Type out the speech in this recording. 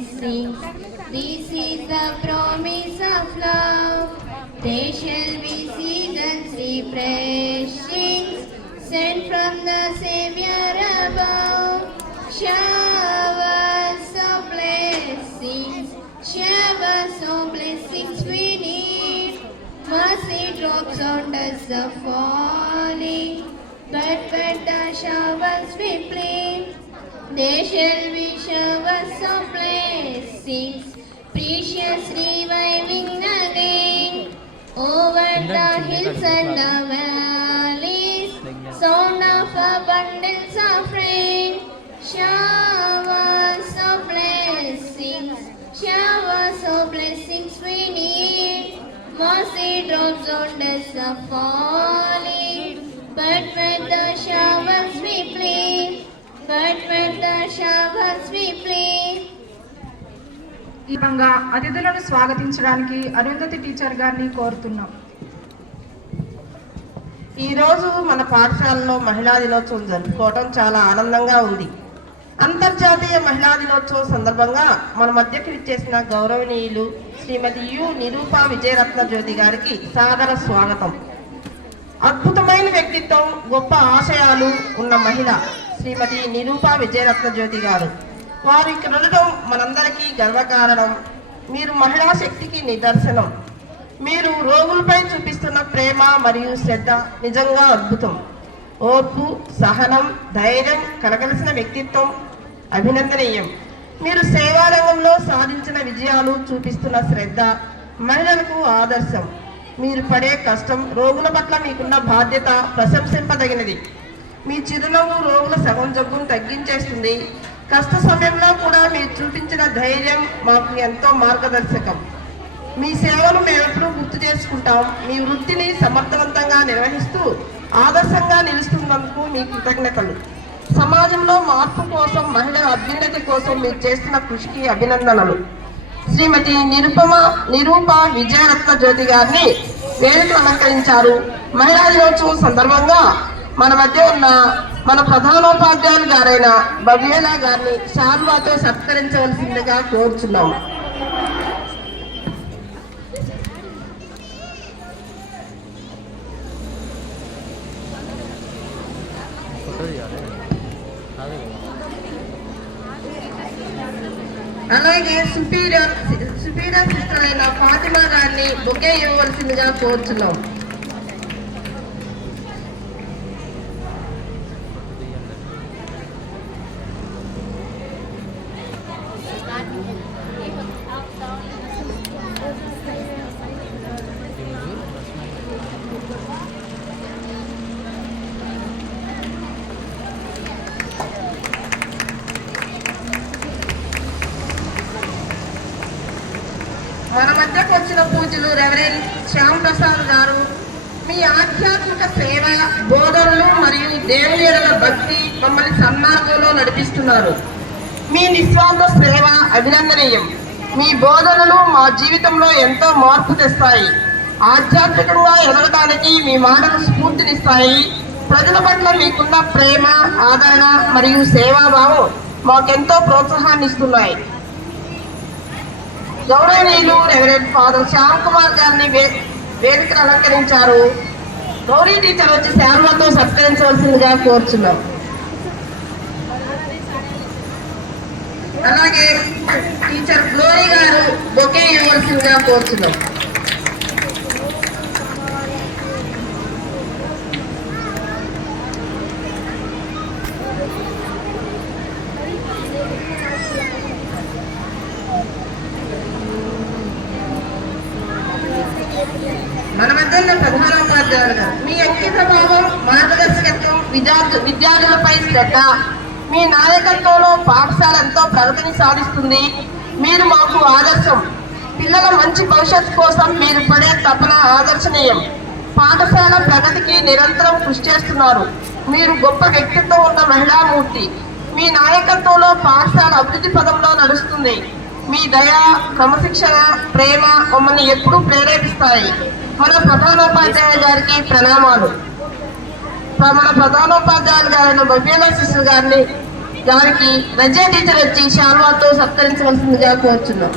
blessings. This is the promise of love. They shall be seasons refreshing, sent from the Savior above. Showers of blessings, showers of blessings we need. Mercy drops on us are falling, but when the showers we plead, there shall be showers of blessings, precious reviving again. Over the hills and the valleys, sound of abundance of rain. Showers of blessings, showers of blessings we need. Mercy drops on us are falling, but when the showers we plead, but when the showers we plead. ఈ విధంగా అతిథులను స్వాగతించడానికి Arundhati teacher గారిని కోరుతున్నాం. ఈరోజు మన పాఠశాలలో మహిళా దినోత్సవం జరుపుకోవడం చాలా ఆనందంగా ఉంది. అంతర్జాతీయ మహిళా దినోత్సవం సందర్భంగా మన మధ్యకి విచ్చేసిన గౌరవనీయులు శ్రీమతి యు నిరూపా విజయరత్న జ్యోతి గారికి సాదర స్వాగతం. అద్భుతమైన వ్యక్తిత్వం, గొప్ప ఆశయాలు ఉన్న మహిళ శ్రీమతి నిరూపా విజయరత్న జ్యోతి గారు. వారు ఇక్కడ ఉండటం మనందరికీ గర్వకారణం. మీరు మహిళా శక్తికి నిదర్శనం. మీరు రోగులపై చూపిస్తున్న ప్రేమ మరియు శ్రద్ధ నిజంగా అద్భుతం. ఓర్పు, సహనం, ధైర్యం కలగలిసిన వ్యక్తిత్వం అభినందనీయం. మీరు సేవా రంగంలో సాధించిన విజయాలు, చూపిస్తున్న శ్రద్ధ మహిళలకు ఆదర్శం. మీరు పడే కష్టం, రోగుల పట్ల మీకున్న బాధ్యత ప్రశంసింపదగినది. మీ చిరునవ్వు రోగుల సగం జబ్బును తగ్గించేస్తుంది. కష్ట సమయంలో కూడా మీరు చూపించిన ధైర్యం మాకు ఎంతో మార్గదర్శకం. మీ సేవలు మేము ఎప్పుడూ గుర్తు చేసుకుంటాం. మీ వృత్తిని సమర్థవంతంగా నిర్వహిస్తూ ఆదర్శంగా నిలుస్తున్నందుకు మీ కృతజ్ఞతలు. సమాజంలో మార్పు కోసం, మహిళల అభ్యున్నతి కోసం మీరు చేస్తున్న కృషికి అభినందనలు. శ్రీమతి నిరూపా విజయరత్న జ్యోతి గారిని వేదికలు అలంకరించారు. మహిళా దినోత్సవం సందర్భంగా మన మధ్య ఉన్న మన ప్రధానోపాధ్యాయులు గారైన భవ్యేలా గారిని శాల్వాతో సత్కరించవలసిందిగా కోరుచున్నాము. అలాగే సుపీరియర్ సిస్టర్ అయిన ఫాతిమా గారిని బొకే ఇవ్వవలసిందిగా కోరుచున్నాం. మన మధ్యకు వచ్చిన పూజలు రెవరెండ్ శ్యామ్ ప్రసాద్ గారు మీ ఆధ్యాత్మిక సేవ, బోధనలు మరియు దేవుని ఎడల భక్తి మమ్మల్ని సన్మార్గంలో నడిపిస్తున్నారు. మీ నిస్వార్థ సేవ అభినందనీయం. మీ బోధనలు మా జీవితంలో ఎంతో మార్పు తెస్తాయి. ఆధ్యాత్మికంగా ఎదగడానికి మీ మాటలు స్ఫూర్తినిస్తాయి. ప్రజల పట్ల మీకున్న ప్రేమ, ఆదరణ మరియు సేవాభావం మాకెంతో ప్రోత్సాహాన్ని ఇస్తున్నాయి. గౌరవనీయులు రెవరెండ్ ఫాదర్ శ్యామ్ కుమార్ గారిని వేదికను అలంకరించారు. గౌరీ టీచర్ వచ్చి శాల్వాతో సత్కరించవలసిందిగా కోరుచున్నాం. అలాగే టీచర్ గ్లోరీ గారు బొకే ఇవ్వవలసిందిగా కోరుచున్నాం. మన మధ్య ప్రధానోపాధ్యాయులు గారు మీ అంకిత భావం, మార్గదర్శకత్వం, విద్యార్థులపై శ్రద్ధ, మీ నాయకత్వంలో పాఠశాల ఎంతో ప్రగతిని సాధిస్తుంది. మీరు మాకు ఆదర్శం. పిల్లల మంచి భవిష్యత్తు కోసం మీరు పడే తపన ఆదర్శనీయం. పాఠశాల ప్రగతికి నిరంతరం కృషి చేస్తున్నారు. మీరు గొప్ప వ్యక్తిత్వం ఉన్న మహిళామూర్తి. మీ నాయకత్వంలో పాఠశాల అభివృద్ధి పదంలో నడుస్తుంది. మీ దయ, క్రమశిక్షణ, ప్రేమ మమ్మల్ని ఎప్పుడూ ప్రేరేపిస్తాయి. మన ప్రధానోపాధ్యాయుల గారికి ప్రణామాలు. మన ప్రధానోపాధ్యాయులు గారైన భవ్యేలా సిస్టర్ గారిని గారికి రజా టీచర్ వచ్చి శాల్వాతో సత్కరించవలసిందిగా కోరుచున్నాం.